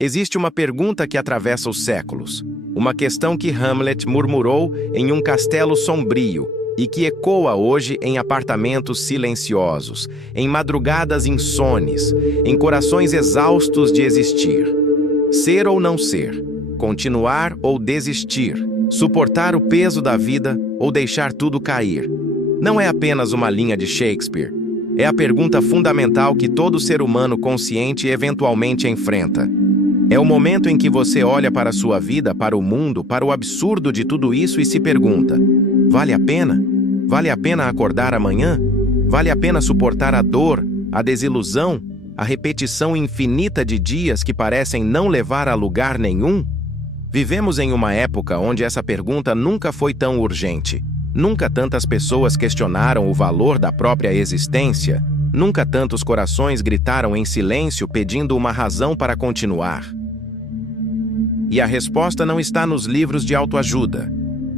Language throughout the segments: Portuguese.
Existe uma pergunta que atravessa os séculos, uma questão que Hamlet murmurou em um castelo sombrio e que ecoa hoje em apartamentos silenciosos, em madrugadas insones, em corações exaustos de existir. Ser ou não ser, continuar ou desistir, suportar o peso da vida ou deixar tudo cair. Não é apenas uma linha de Shakespeare, é a pergunta fundamental que todo ser humano consciente eventualmente enfrenta. É o momento em que você olha para a sua vida, para o mundo, para o absurdo de tudo isso e se pergunta: vale a pena? Vale a pena acordar amanhã? Vale a pena suportar a dor, a desilusão, a repetição infinita de dias que parecem não levar a lugar nenhum? Vivemos em uma época onde essa pergunta nunca foi tão urgente. Nunca tantas pessoas questionaram o valor da própria existência. Nunca tantos corações gritaram em silêncio pedindo uma razão para continuar. E a resposta não está nos livros de autoajuda,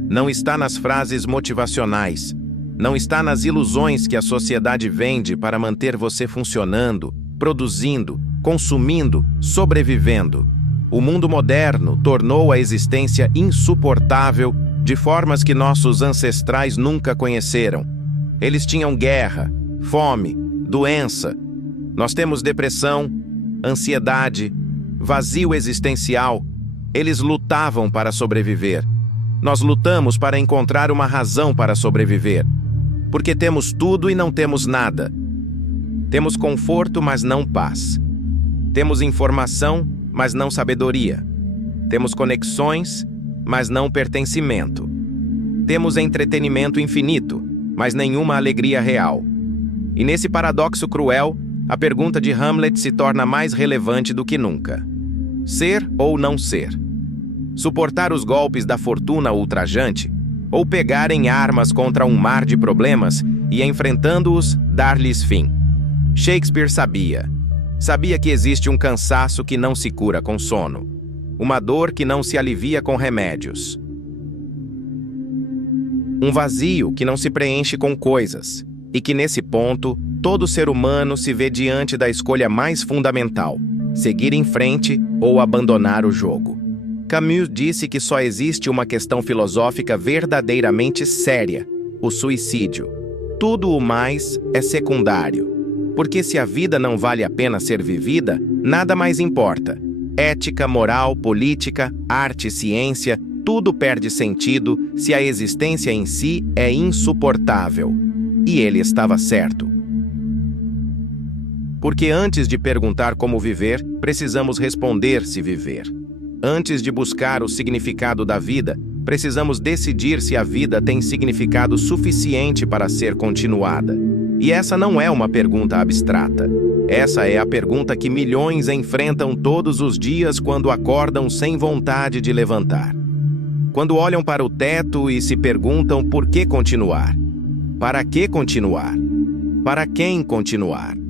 não está nas frases motivacionais, não está nas ilusões que a sociedade vende para manter você funcionando, produzindo, consumindo, sobrevivendo. O mundo moderno tornou a existência insuportável de formas que nossos ancestrais nunca conheceram. Eles tinham guerra, fome, doença. Nós temos depressão, ansiedade, vazio existencial. Eles lutavam para sobreviver. Nós lutamos para encontrar uma razão para sobreviver. Porque temos tudo e não temos nada. Temos conforto, mas não paz. Temos informação, mas não sabedoria. Temos conexões, mas não pertencimento. Temos entretenimento infinito, mas nenhuma alegria real. E nesse paradoxo cruel, a pergunta de Hamlet se torna mais relevante do que nunca. Ser ou não ser? Suportar os golpes da fortuna ultrajante? Ou pegar em armas contra um mar de problemas e, enfrentando-os, dar-lhes fim? Shakespeare sabia. Sabia que existe um cansaço que não se cura com sono. Uma dor que não se alivia com remédios. Um vazio que não se preenche com coisas. E que, nesse ponto, todo ser humano se vê diante da escolha mais fundamental: seguir em frente ou abandonar o jogo. Camus disse que só existe uma questão filosófica verdadeiramente séria: o suicídio. Tudo o mais é secundário. Porque se a vida não vale a pena ser vivida, nada mais importa. Ética, moral, política, arte, ciência, tudo perde sentido se a existência em si é insuportável. E ele estava certo. Porque antes de perguntar como viver, precisamos responder se viver. Antes de buscar o significado da vida, precisamos decidir se a vida tem significado suficiente para ser continuada. E essa não é uma pergunta abstrata. Essa é a pergunta que milhões enfrentam todos os dias quando acordam sem vontade de levantar. Quando olham para o teto e se perguntam por que continuar. Para que continuar? Para quem continuar?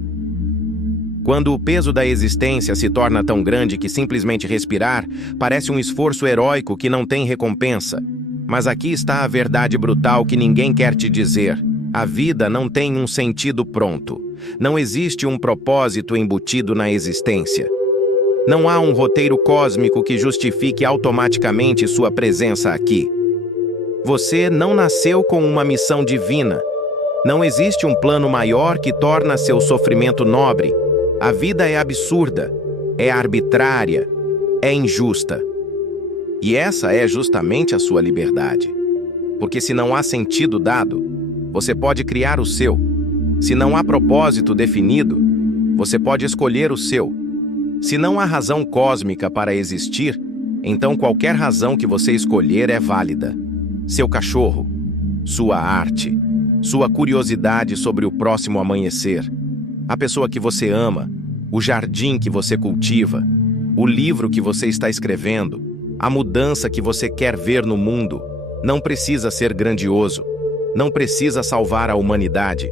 Quando o peso da existência se torna tão grande que simplesmente respirar parece um esforço heróico que não tem recompensa. Mas aqui está a verdade brutal que ninguém quer te dizer. A vida não tem um sentido pronto. Não existe um propósito embutido na existência. Não há um roteiro cósmico que justifique automaticamente sua presença aqui. Você não nasceu com uma missão divina. Não existe um plano maior que torna seu sofrimento nobre. A vida é absurda, é arbitrária, é injusta. E essa é justamente a sua liberdade. Porque se não há sentido dado, você pode criar o seu. Se não há propósito definido, você pode escolher o seu. Se não há razão cósmica para existir, então qualquer razão que você escolher é válida. Seu cachorro, sua arte, sua curiosidade sobre o próximo amanhecer, a pessoa que você ama, o jardim que você cultiva, o livro que você está escrevendo, a mudança que você quer ver no mundo, não precisa ser grandioso, não precisa salvar a humanidade.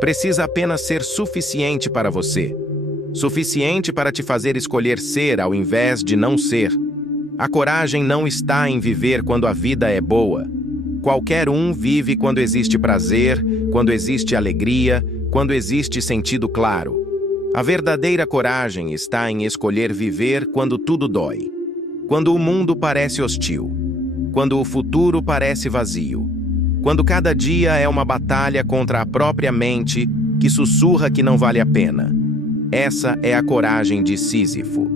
Precisa apenas ser suficiente para você, suficiente para te fazer escolher ser ao invés de não ser. A coragem não está em viver quando a vida é boa. Qualquer um vive quando existe prazer, quando existe alegria, quando existe sentido claro. A verdadeira coragem está em escolher viver quando tudo dói, quando o mundo parece hostil, quando o futuro parece vazio, quando cada dia é uma batalha contra a própria mente que sussurra que não vale a pena. Essa é a coragem de Sísifo.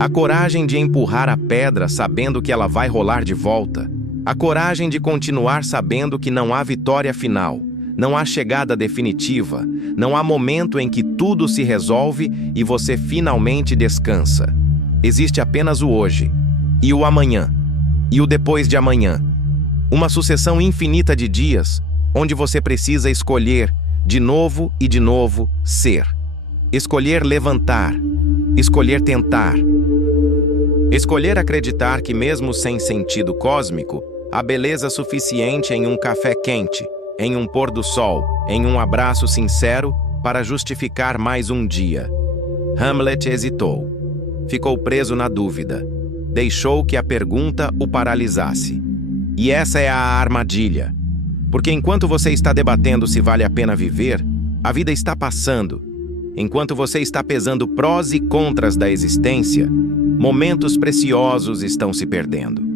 A coragem de empurrar a pedra sabendo que ela vai rolar de volta. A coragem de continuar sabendo que não há vitória final, não há chegada definitiva, não há momento em que tudo se resolve e você finalmente descansa. Existe apenas o hoje, e o amanhã, e o depois de amanhã. Uma sucessão infinita de dias, onde você precisa escolher, de novo e de novo, ser. Escolher levantar, escolher tentar. Escolher acreditar que mesmo sem sentido cósmico, há beleza suficiente em um café quente, em um pôr do sol, em um abraço sincero, para justificar mais um dia. Hamlet hesitou. Ficou preso na dúvida. Deixou que a pergunta o paralisasse. E essa é a armadilha. Porque enquanto você está debatendo se vale a pena viver, a vida está passando. Enquanto você está pesando prós e contras da existência, momentos preciosos estão se perdendo.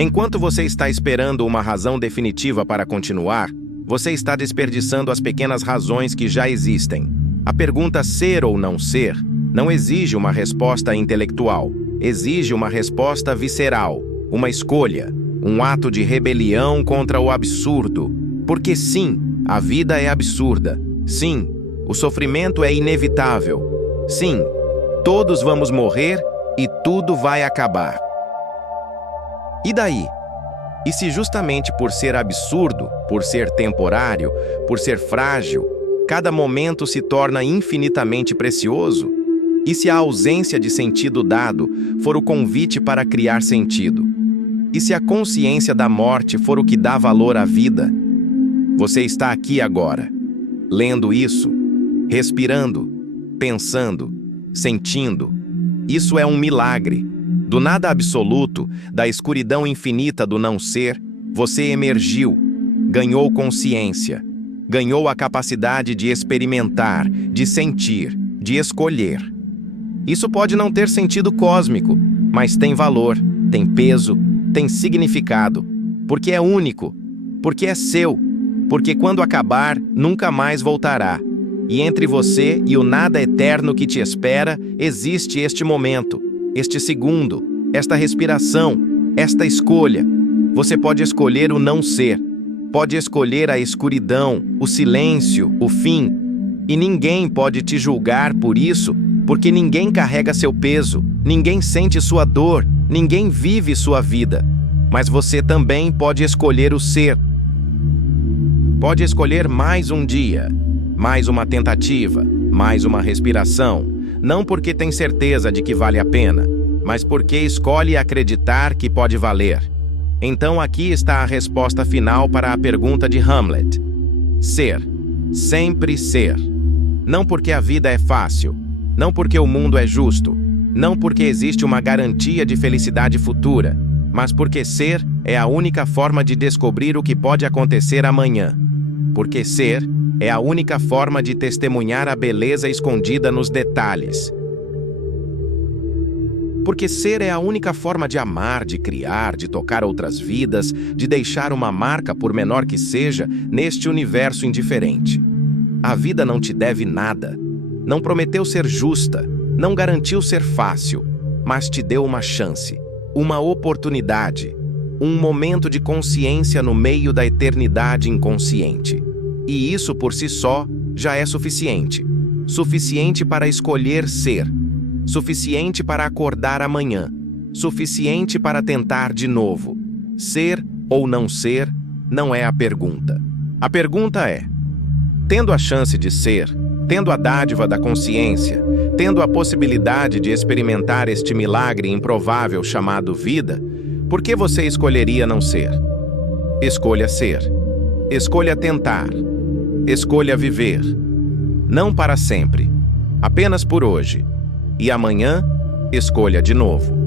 Enquanto você está esperando uma razão definitiva para continuar, você está desperdiçando as pequenas razões que já existem. A pergunta ser ou não ser não exige uma resposta intelectual, exige uma resposta visceral, uma escolha, um ato de rebelião contra o absurdo. Porque sim, a vida é absurda. Sim, o sofrimento é inevitável. Sim, todos vamos morrer e tudo vai acabar. E daí? E se justamente por ser absurdo, por ser temporário, por ser frágil, cada momento se torna infinitamente precioso? E se a ausência de sentido dado for o convite para criar sentido? E se a consciência da morte for o que dá valor à vida? Você está aqui agora, lendo isso, respirando, pensando, sentindo. Isso é um milagre. Do nada absoluto, da escuridão infinita do não ser, você emergiu, ganhou consciência, ganhou a capacidade de experimentar, de sentir, de escolher. Isso pode não ter sentido cósmico, mas tem valor, tem peso, tem significado, porque é único, porque é seu, porque quando acabar, nunca mais voltará. E entre você e o nada eterno que te espera, existe este momento, este segundo, esta respiração, esta escolha. Você pode escolher o não ser, pode escolher a escuridão, o silêncio, o fim. E ninguém pode te julgar por isso, porque ninguém carrega seu peso, ninguém sente sua dor, ninguém vive sua vida. Mas você também pode escolher o ser. Pode escolher mais um dia, mais uma tentativa, mais uma respiração, não porque tem certeza de que vale a pena, mas porque escolhe acreditar que pode valer. Então aqui está a resposta final para a pergunta de Hamlet. Ser. Sempre ser. Não porque a vida é fácil, não porque o mundo é justo, não porque existe uma garantia de felicidade futura, mas porque ser é a única forma de descobrir o que pode acontecer amanhã. Porque ser é a única forma de testemunhar a beleza escondida nos detalhes. Porque ser é a única forma de amar, de criar, de tocar outras vidas, de deixar uma marca, por menor que seja, neste universo indiferente. A vida não te deve nada. Não prometeu ser justa, não garantiu ser fácil, mas te deu uma chance, uma oportunidade, um momento de consciência no meio da eternidade inconsciente. E isso por si só já é suficiente. Suficiente para escolher ser. Suficiente para acordar amanhã. Suficiente para tentar de novo. Ser ou não ser não é a pergunta. A pergunta é: tendo a chance de ser, tendo a dádiva da consciência, tendo a possibilidade de experimentar este milagre improvável chamado vida, por que você escolheria não ser? Escolha ser. Escolha tentar. Escolha viver. Não para sempre, apenas por hoje. E amanhã, escolha de novo.